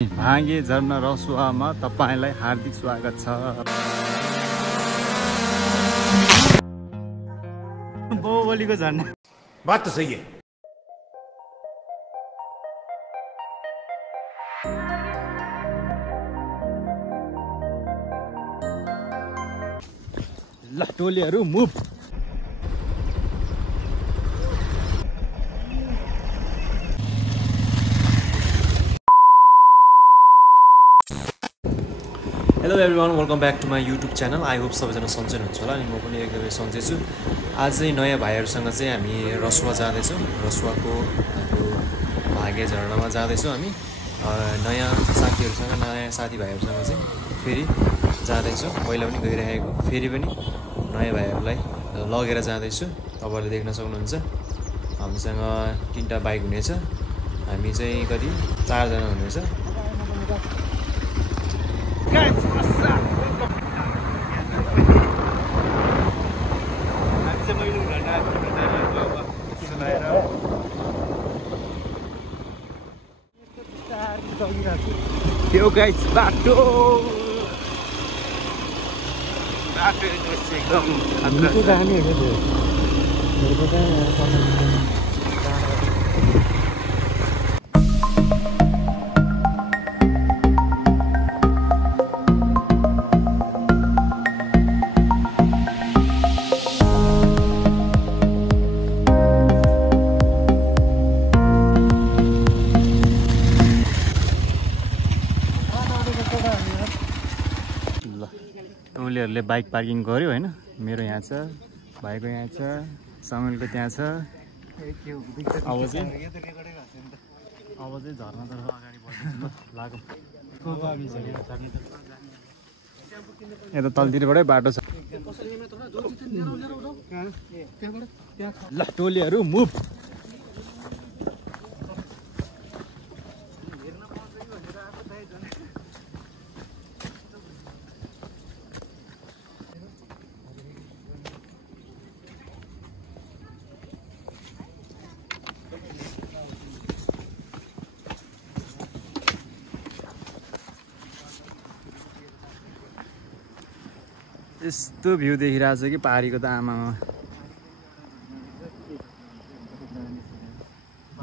भागे झरना रसुवामा तपाईलाई हार्दिक स्वागत छ। बाहुबलीको झरना। बात तो सही है। ल टोलीहरु मुभ। Hello everyone, welcome back to my YouTube channel. I hope सबैजना सन्चै हुनुहुन्छ होला अनि म पनि एकदमै सन्चै छु। आज चाहिँ नयाँ भाइहरूसँग चाहिँ हामी रसुवा जाँदैछौँ। रसुवाको हाम्रो भागे झरनामा जाँदैछौँ हामी नयाँ साथीहरूसँग, नयाँ साथीभाइहरूसँग चाहिँ फेरि जाँदैछौँ। पहिला पनि गइरहेको, फेरि पनि नयाँ भाइहरूलाई लगेर जाँदैछु। तपाईँहरूले देख्न सक्नुहुन्छ हामीसँग 3टा बाइक हुनेछ। हामी चाहिँ कति 4 जना हुनेछ। यो गाइस बाटो एकदम टोलीहरूले बाइक पार्किङ गर्यो हैन। मेरो यहाँ छ, भाइको यहाँ छ, समेलको त्यहाँ छ। अब चाहिँ झर्नातर्फ अगाडि बढ्दैछु। लागौँ। यता तलतिरबाटै बाटो छ। ल टोलीहरू मुभ। यस्तो भ्यू देखिरहेछ कि पारीको त आमामा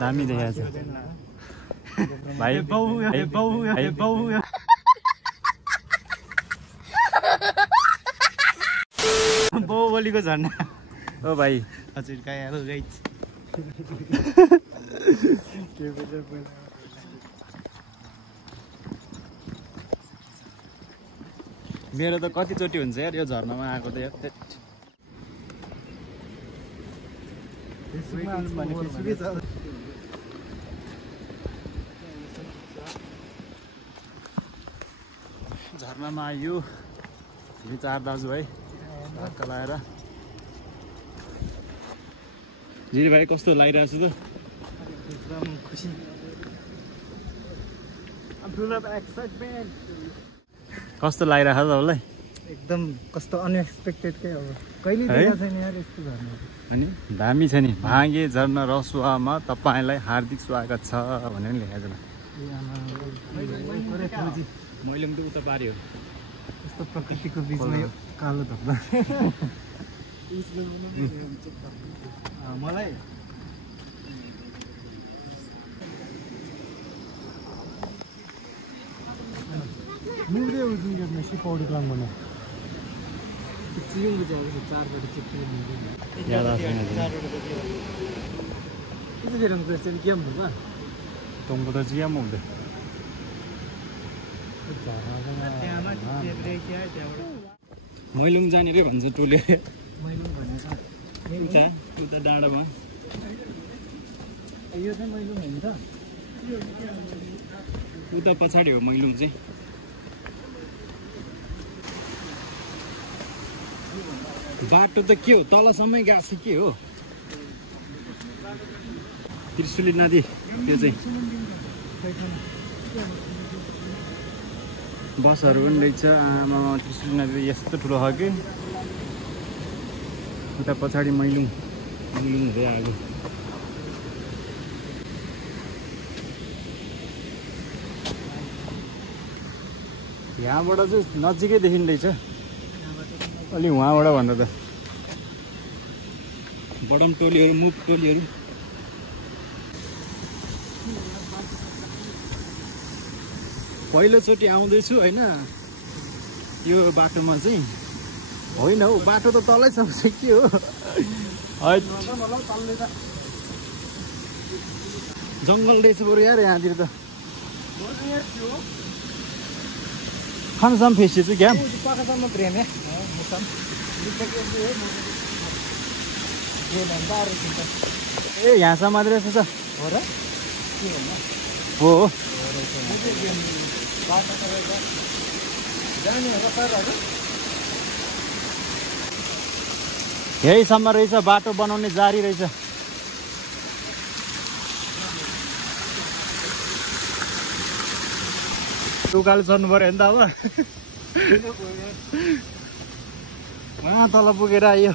दामी देखिरहेछ भाइ। बाहुबलीको झरना हो भाइ। हजुर कहाँ गाइस। मेरो त कतिचोटि हुन्छ यार यो झर्नामा आएको त यार। झर्नामा आयो हामी 4 दाजुभाइ धक्का लगाएर। जिरी भाइ कस्तो लागिरहेको छ त? एकदम खुसी। कस्तो लागिरहेको छ तपाईँलाई? एकदम कस्तो अनएक्सपेक्टेड के हो, कहिले देखेको छैन यार यस्तो झर्ना। अनि दामी छ नि। भागे झरना रसुवामा तपाईलाई हार्दिक स्वागत छ भनेर लेखेको छ। मैले पनि त उता पार्यो यस्तो प्रकृतिको बिचमा यो कालो धप्पा। मलाई मुझे उजुन गर्ने सिपौडी क्लाम बना चिङ बुझाएको 4 बजे चिप्पी मुझे याद आछ नि। किन फेरि हुन्छ चाहिँ के हुन्छ तुमको त जिया मुग्दे मैलुङ जाने रे भन्छ टोली। मैलुङ भनेको उता डाँडामा यो चाहिँ मैलुङ होइन त, उता पछाडि हो मैलुङ चाहिँ। बाटो त के हो, तलसम्मै गएको छ के हो? त्रिशुली नदी त्यो चाहिँ। बसहरू पनि रहेछ। आमा त्रिशुली नदी यस्तो ठुलो छ कि उता पछाडि मैलुङ हुँदै आएको। यहाँबाट चाहिँ नजिकै देखिँदैछ अलि उहाँबाट भन्दा त बडम टोलीहरू मुख टोलीहरू पहिलोचोटि आउँदैछु होइन यो बाटोमा चाहिँ होइन हौ बाटो त तलै छ के हो जङ्गल रहेछ बरु यार यहाँतिर त खानसाम फेसिएछ क्या ए यहाँसम्म मात्रै रहेछ छ हो यहीसम्म रहेछ बाटो बनाउने जारी रहेछ उकालो चढ्नु पर्यो नि त अब उहाँ तल पुगेर आयो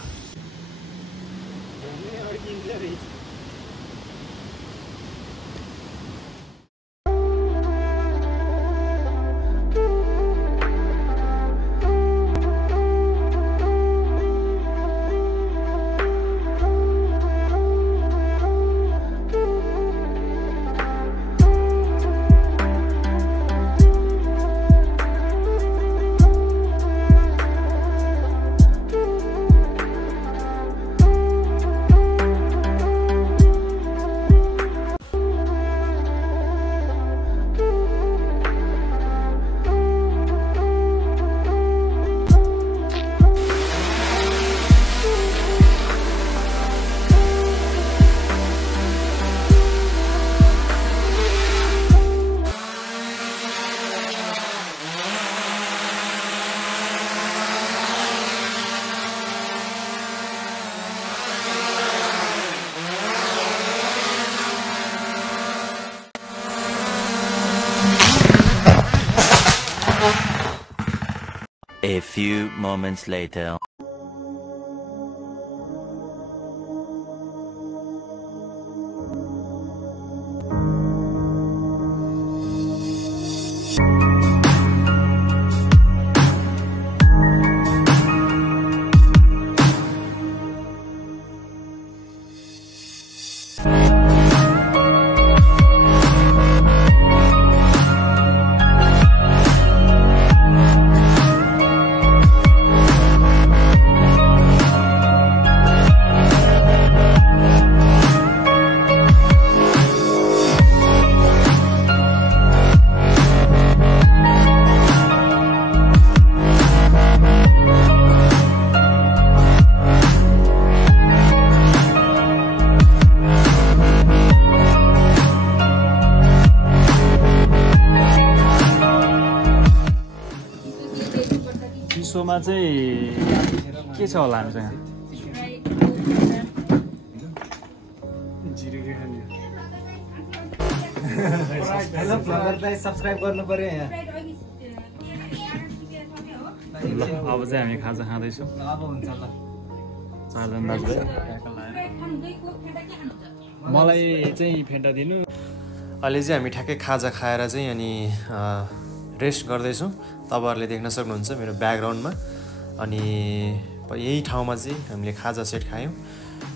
A few moments later. चिसोमा चाहिँ के छ होला हामीसँग हेलो ब्लगर दाइ सब्स्क्राइब गर्नु पर्यो यहाँ ल अब चाहिँ हामी खाजा खाँदैछौँ अब हुन्छ ल 4 जना दाजु मलाई चाहिँ फेन्टा दिनु अहिले चाहिँ हामी ठ्याक्कै खाजा खाएर चाहिँ अनि रेस्ट गर्दैछौँ तपाईँहरूले देख्न सक्नुहुन्छ मेरो ब्याकग्राउन्डमा अनि यही ठाउँमा चाहिँ हामीले खाजा सेट खायौँ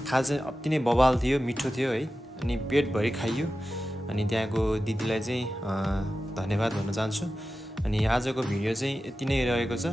खाजा अति नै बवाल थियो मिठो थियो है अनि पेटभरि खाइयो अनि त्यहाँको दिदीलाई चाहिँ धन्यवाद भन्न चाहन्छु अनि आजको भिडियो चाहिँ यति नै रहेको छ